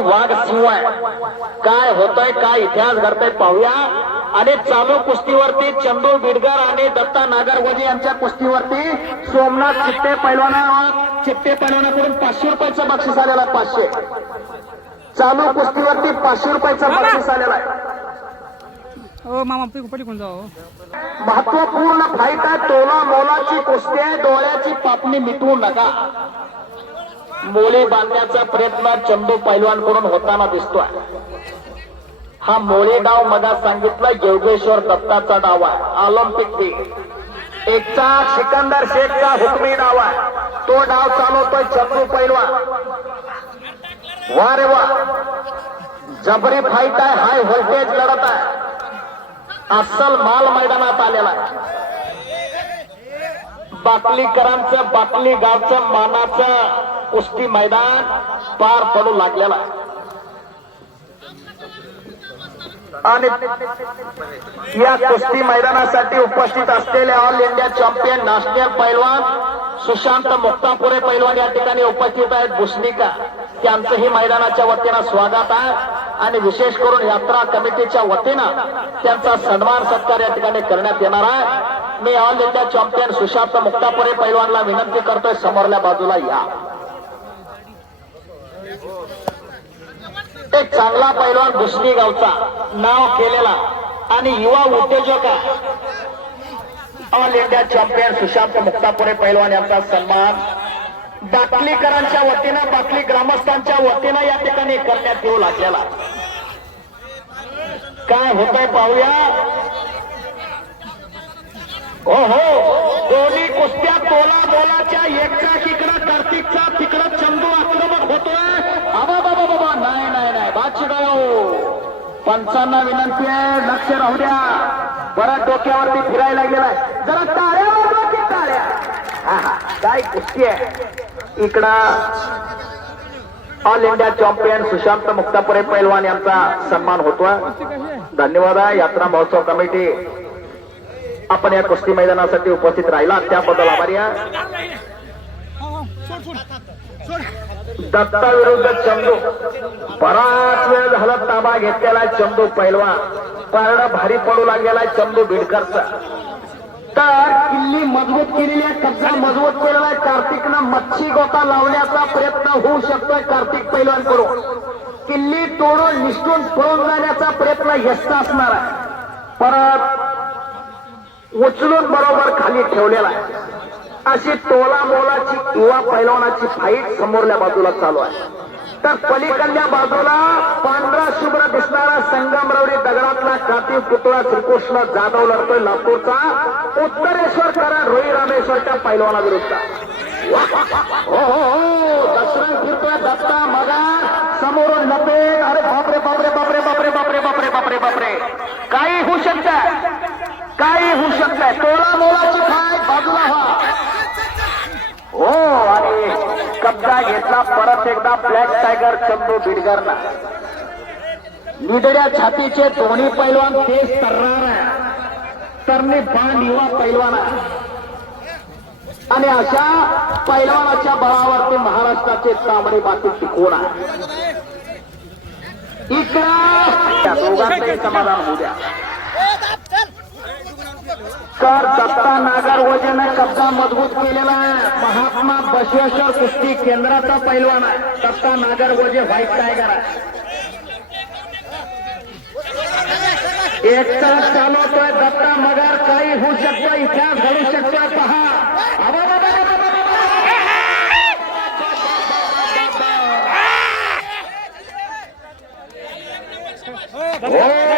वाघ सिंह काय होतंय, काय इतिहास घडतंय पाहूया. आणि चालू कुस्तीवरती चंदू बिडकर आणि दत्ता नागरगोजे यांच्या कुस्तीवरती सोमनाथ चित्ते पैलवानाकडून 500 रुपयाचं बक्षीस आलेला आहे. 500 चालू कुस्तीवरती 500 रुपयाचं बक्षीस आलेला आहे. ओ मामा पलीकडून जाओ. महत्वपूर्ण फाईट आहे. तोला मोलाची कुस्ती आहे. डोळ्याची पापणी मिटवू नका. मोळे बांधण्याचा प्रयत्न चंदू पैलवान कडून होताना दिसतोय. हा मोळे डाव मगा सांगितलं योगेश्वर दत्ताचा डाव आहे. ऑलिम्पिक बी एकचा सिकंदर शेखचा हुकमी डाव आहे. तो डाव चालवतोय चंदू पैलवान. वा रे वा, जबरी फाईट आहे. हाय व्होल्टेज लढत आहे. अस्सल माल मैदानात आलेला आहे. बाटलीकरांचं बाटली गावचं मानाचं कुस्ती मैदान पार पडू लागलेला आहे. आणि या कुस्ती मैदानासाठी उपस्थित असलेले ऑल इंडिया चॅम्पियन नॅशनल पैलवान सुशांत मुक्तापुरे पैलवान या ठिकाणी उपस्थित आहेत. भुसनिका त्यांचंही मैदानाच्या वतीनं स्वागत आहे. आणि विशेष करून यात्रा कमिटीच्या वतीनं त्यांचा सन्मान सत्कार या ठिकाणी करण्यात येणार आहे. मी ऑल इंडिया चॅम्पियन सुशांत मुक्तापुरे पैलवानला विनंती करतोय, समोरल्या बाजूला या. एक चांगला पैलवान भुसनी गावचा नाव केलेला आणि युवा उद्योजक ऑल इंडिया चॅम्पियन सुशांत मुक्तापुरे पैलवान यांचा सन्मान बाटलीकरांच्या वतीनं, बाटली ग्रामस्थांच्या वतीनं या ठिकाणी करण्यात येऊ लागलेला. काय होतंय पाहूया. हो हो, दोन्ही कुस्त्या तोला मोलाच्या. एकचा तिकडं कार्तिकचा, तिकडं चंदू आक्रमक होतोय. बाबा नाही नाही नाही, बादशिगाव पंचांना विनंती आहे, लक्ष राहू द्या. परत डोक्यावरती फिरायला गेलाय. जरा टाळ्या वाजवा की टाळ्या. हा काय कुस्ती आहे. इकडं ऑल इंडिया चॅम्पियन सुशांत मुक्तापुरे पैलवान यांचा सन्मान होतोय. धन्यवाद आहे यात्रा महोत्सव कमिटी, आपण या कुस्ती मैदानासाठी उपस्थित राहिला त्याबद्दल आभारी आहे. दत्ता विरुद्ध चंदू, बराच वेळ झाला ताबा घेतलेला चंदू पैलवान. पारडा भारी पडू लागलेला चंदू बिडकरचा. तर किल्ली मजबूत केलेली आहे, कब्जा मजबूत केलेला आहे. कार्तिकनं मच्छी गोता लावण्याचा प्रयत्न होऊ शकतोय कार्तिक पैलवान करून. किल्ली तोडून निष्ठून पळून जाण्याचा प्रयत्न यश असणार आहे. परत उचलून बरोबर खाली ठेवलेला आहे. अशी तोला मोलाची युवा पैलवानाची फाईट समोरल्या बाजूला चालू आहे. तर पलीकडल्या बाजूला पांढरा शुभ्र दिसणारा संगमरवरी दगडातला काती पुतळा श्रीकृष्ण जाधव लढतोय लातूरचा. उत्तरेश्वर करा रोही रामेश्वरच्या पैलवानाविरुद्ध. हो हो हो, दसरा फिरतोय दत्ता मगा समोरून लपेट. अरे बापरे बापरे बापरे बापरे बापरे बापरे बापरे बापरे, काही होऊ शकतंय, काही होऊ शकतंय. तोला मोलाची फाईट बाजूला व्हा. हो, आणि कब्जा घेतला परत एकदा ब्लॅक टायगर चंदू बिडकरला. निधड्या छातीचे दोन्ही पैलवान तेज तर्रार आहे. तरणे बाण युवा पैलवान आहे. आणि अशा पैलवानाच्या बळावरती महाराष्ट्राचे तांबडे माती टिकवून आहे. इकडं दोघांचंही समाधान होऊ द्या. तर दत्ता नागरगोजेनं कब्जा मजबूत केलेला आहे. महात्मा बसवेश्वर कुस्ती केंद्राचा पैलवान आहे दत्ता नागरगोजे, व्हाईट टायगर आहे. एकटा चालवतोय दत्ता मगर. काही होऊ शकतं, इतिहास घडू शकतो. पहा हो